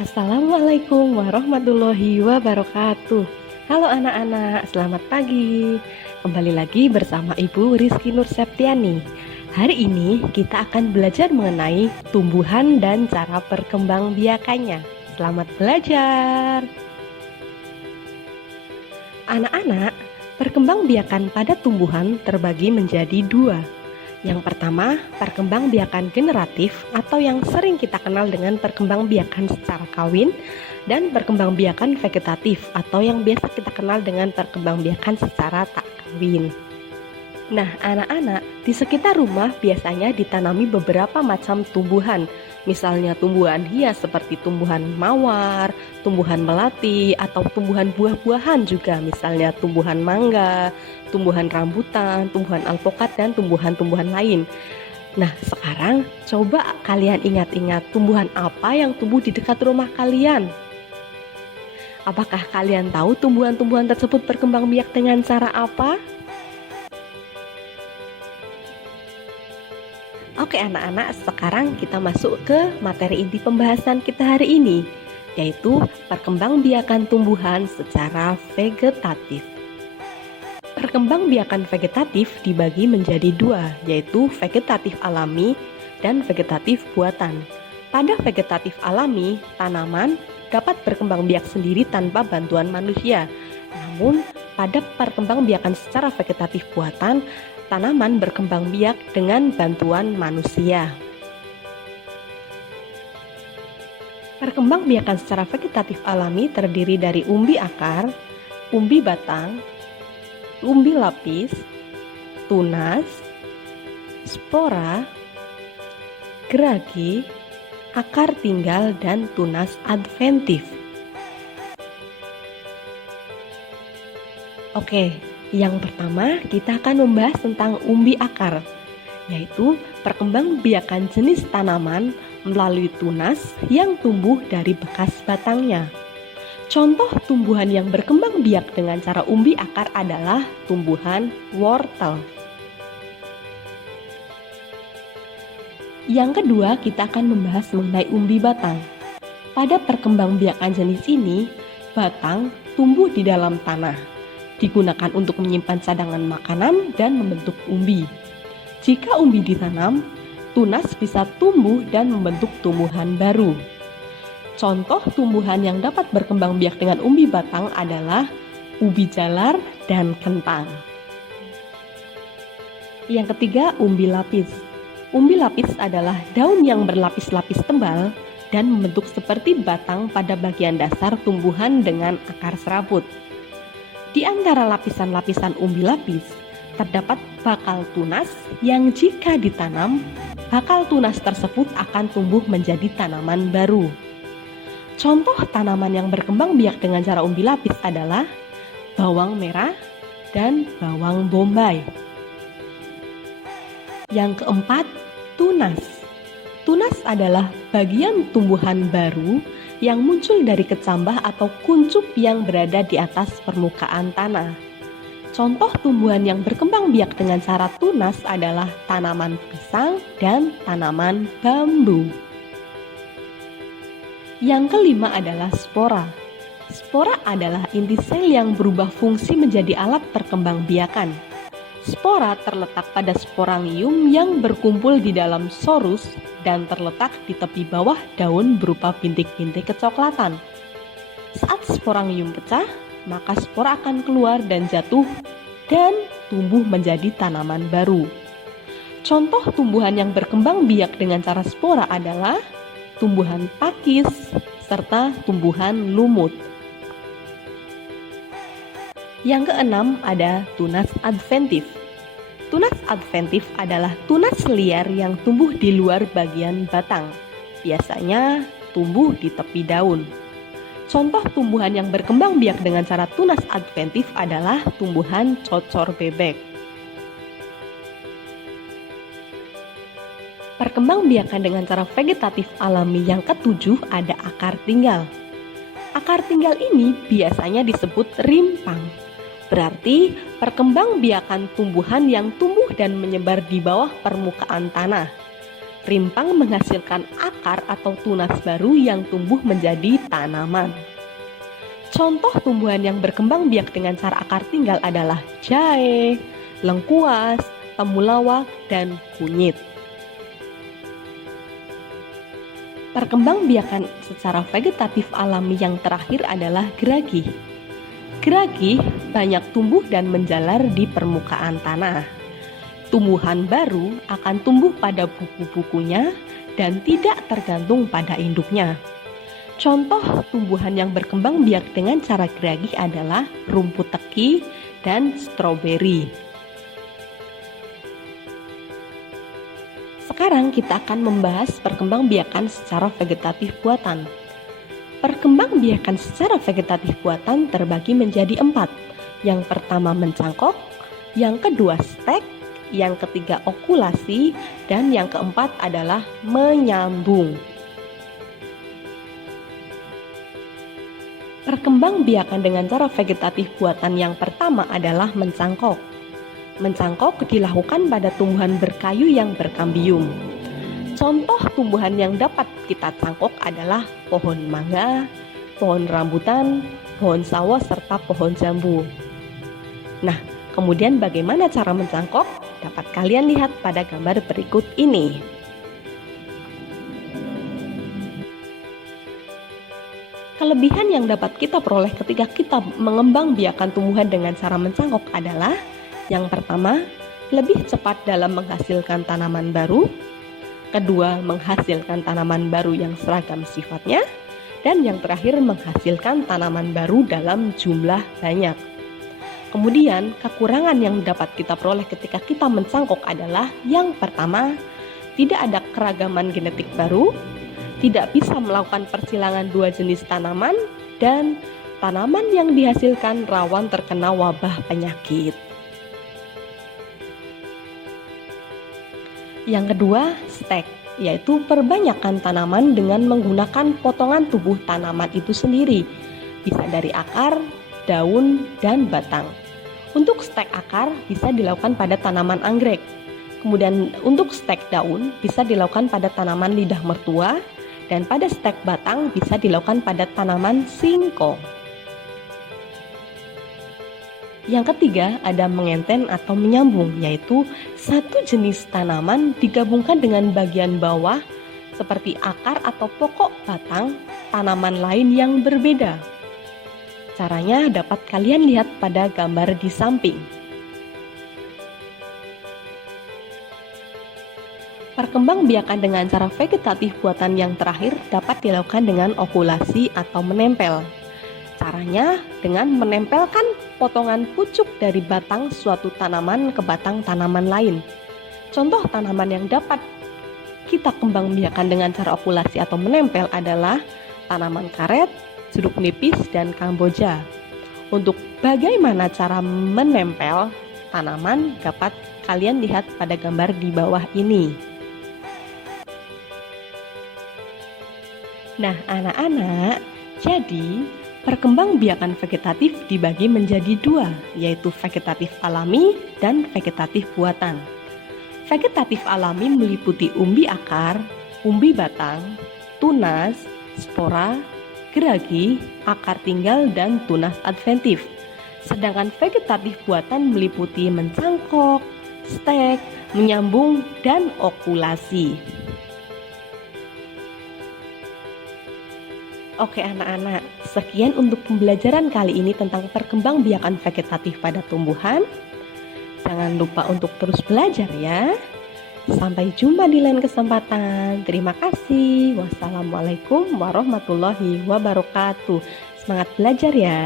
Assalamualaikum warahmatullahi wabarakatuh. Halo anak-anak, selamat pagi. Kembali lagi bersama Ibu Rizky Nur Septiani. Hari ini kita akan belajar mengenai tumbuhan dan cara perkembangbiakannya. Selamat belajar. Anak-anak, perkembangbiakan pada tumbuhan terbagi menjadi dua. Yang pertama, perkembangbiakan generatif atau yang sering kita kenal dengan perkembangbiakan secara kawin, dan perkembangbiakan vegetatif atau yang biasa kita kenal dengan perkembangbiakan secara tak kawin. Nah, anak-anak, di sekitar rumah biasanya ditanami beberapa macam tumbuhan. Misalnya tumbuhan hias seperti tumbuhan mawar, tumbuhan melati, atau tumbuhan buah-buahan juga, misalnya tumbuhan mangga, tumbuhan rambutan, tumbuhan alpukat, dan tumbuhan-tumbuhan lain. Nah, sekarang coba kalian ingat-ingat tumbuhan apa yang tumbuh di dekat rumah kalian. Apakah kalian tahu tumbuhan-tumbuhan tersebut berkembang biak dengan cara apa? Oke anak-anak, sekarang kita masuk ke materi inti pembahasan kita hari ini, yaitu perkembangbiakan tumbuhan secara vegetatif. Perkembangbiakan vegetatif dibagi menjadi dua, yaitu vegetatif alami dan vegetatif buatan. Pada vegetatif alami, tanaman dapat berkembang biak sendiri tanpa bantuan manusia. Namun, pada perkembangbiakan secara vegetatif buatan, tanaman berkembang biak dengan bantuan manusia. Perkembangbiakan secara vegetatif alami terdiri dari umbi akar, umbi batang, umbi lapis, tunas, spora, geragi, akar tinggal, dan tunas adventif. Oke, yang pertama kita akan membahas tentang umbi akar, yaitu perkembangbiakan jenis tanaman melalui tunas yang tumbuh dari bekas batangnya. Contoh tumbuhan yang berkembang biak dengan cara umbi akar adalah tumbuhan wortel. Yang kedua, kita akan membahas mengenai umbi batang. Pada perkembangbiakan jenis ini, batang tumbuh di dalam tanah, digunakan untuk menyimpan cadangan makanan dan membentuk umbi. Jika umbi ditanam, tunas bisa tumbuh dan membentuk tumbuhan baru. Contoh tumbuhan yang dapat berkembang biak dengan umbi batang adalah ubi jalar dan kentang. Yang ketiga, umbi lapis. Umbi lapis adalah daun yang berlapis-lapis tebal dan membentuk seperti batang pada bagian dasar tumbuhan dengan akar serabut. Di antara lapisan-lapisan umbi lapis, terdapat bakal tunas yang jika ditanam, bakal tunas tersebut akan tumbuh menjadi tanaman baru. Contoh tanaman yang berkembang biak dengan cara umbi lapis adalah bawang merah dan bawang bombay. Yang keempat, tunas. Tunas adalah bagian tumbuhan baru yang muncul dari kecambah atau kuncup yang berada di atas permukaan tanah. Contoh tumbuhan yang berkembang biak dengan cara tunas adalah tanaman pisang dan tanaman bambu. Yang kelima adalah spora. Spora adalah inti sel yang berubah fungsi menjadi alat perkembangbiakan. Spora terletak pada sporangium yang berkumpul di dalam sorus dan terletak di tepi bawah daun berupa bintik-bintik kecoklatan. Saat sporangium pecah, maka spora akan keluar dan jatuh dan tumbuh menjadi tanaman baru. Contoh tumbuhan yang berkembang biak dengan cara spora adalah tumbuhan pakis serta tumbuhan lumut. Yang keenam ada tunas adventif. Tunas adventif adalah tunas liar yang tumbuh di luar bagian batang. Biasanya tumbuh di tepi daun. Contoh tumbuhan yang berkembang biak dengan cara tunas adventif adalah tumbuhan cocor bebek. Perkembangbiakan dengan cara vegetatif alami yang ketujuh ada akar tinggal. Akar tinggal ini biasanya disebut rimpang. Berarti perkembangbiakan tumbuhan yang tumbuh dan menyebar di bawah permukaan tanah. Rimpang menghasilkan akar atau tunas baru yang tumbuh menjadi tanaman. Contoh tumbuhan yang berkembang biak dengan cara akar tinggal adalah jahe, lengkuas, temulawak, dan kunyit. Perkembangbiakan secara vegetatif alami yang terakhir adalah geragi. Geragi banyak tumbuh dan menjalar di permukaan tanah. Tumbuhan baru akan tumbuh pada buku-bukunya dan tidak tergantung pada induknya. Contoh tumbuhan yang berkembang biak dengan cara geragi adalah rumput teki dan stroberi. Sekarang kita akan membahas perkembangbiakan secara vegetatif buatan. Perkembangbiakan secara vegetatif buatan terbagi menjadi 4. Yang pertama mencangkok, yang kedua stek, yang ketiga okulasi, dan yang keempat adalah menyambung. Perkembangbiakan dengan cara vegetatif buatan yang pertama adalah mencangkok. Mencangkok dilakukan pada tumbuhan berkayu yang berkambium. Contoh tumbuhan yang dapat kita cangkok adalah pohon mangga, pohon rambutan, pohon sawo, serta pohon jambu. Nah, kemudian bagaimana cara mencangkok? Dapat kalian lihat pada gambar berikut ini. Kelebihan yang dapat kita peroleh ketika kita mengembangbiakan tumbuhan dengan cara mencangkok adalah yang pertama, lebih cepat dalam menghasilkan tanaman baru. Kedua, menghasilkan tanaman baru yang seragam sifatnya. Dan yang terakhir, menghasilkan tanaman baru dalam jumlah banyak. Kemudian, kekurangan yang dapat kita peroleh ketika kita mencangkok adalah yang pertama, tidak ada keragaman genetik baru, tidak bisa melakukan persilangan dua jenis tanaman, dan tanaman yang dihasilkan rawan terkena wabah penyakit. Yang kedua, stek, yaitu perbanyakan tanaman dengan menggunakan potongan tubuh tanaman itu sendiri, bisa dari akar, daun, dan batang. Untuk stek akar bisa dilakukan pada tanaman anggrek. Kemudian untuk stek daun bisa dilakukan pada tanaman lidah mertua, dan pada stek batang bisa dilakukan pada tanaman singkong. Yang ketiga, ada mengenten atau menyambung, yaitu satu jenis tanaman digabungkan dengan bagian bawah seperti akar atau pokok batang tanaman lain yang berbeda. Caranya dapat kalian lihat pada gambar di samping. Perkembangbiakan dengan cara vegetatif buatan yang terakhir dapat dilakukan dengan okulasi atau menempel. Caranya dengan menempelkan potongan pucuk dari batang suatu tanaman ke batang tanaman lain. Contoh tanaman yang dapat kita kembangbiakan dengan cara okulasi atau menempel adalah tanaman karet, jeruk nipis, dan kamboja. Untuk bagaimana cara menempel tanaman dapat kalian lihat pada gambar di bawah ini. Nah, anak-anak, jadi perkembangbiakan vegetatif dibagi menjadi 2, yaitu vegetatif alami dan vegetatif buatan. Vegetatif alami meliputi umbi akar, umbi batang, tunas, spora, geragi, akar tinggal, dan tunas adventif. Sedangkan vegetatif buatan meliputi mencangkok, stek, menyambung, dan okulasi. Oke anak-anak, sekian untuk pembelajaran kali ini tentang perkembangbiakan vegetatif pada tumbuhan. Jangan lupa untuk terus belajar ya. Sampai jumpa di lain kesempatan. Terima kasih. Wassalamualaikum warahmatullahi wabarakatuh. Semangat belajar ya.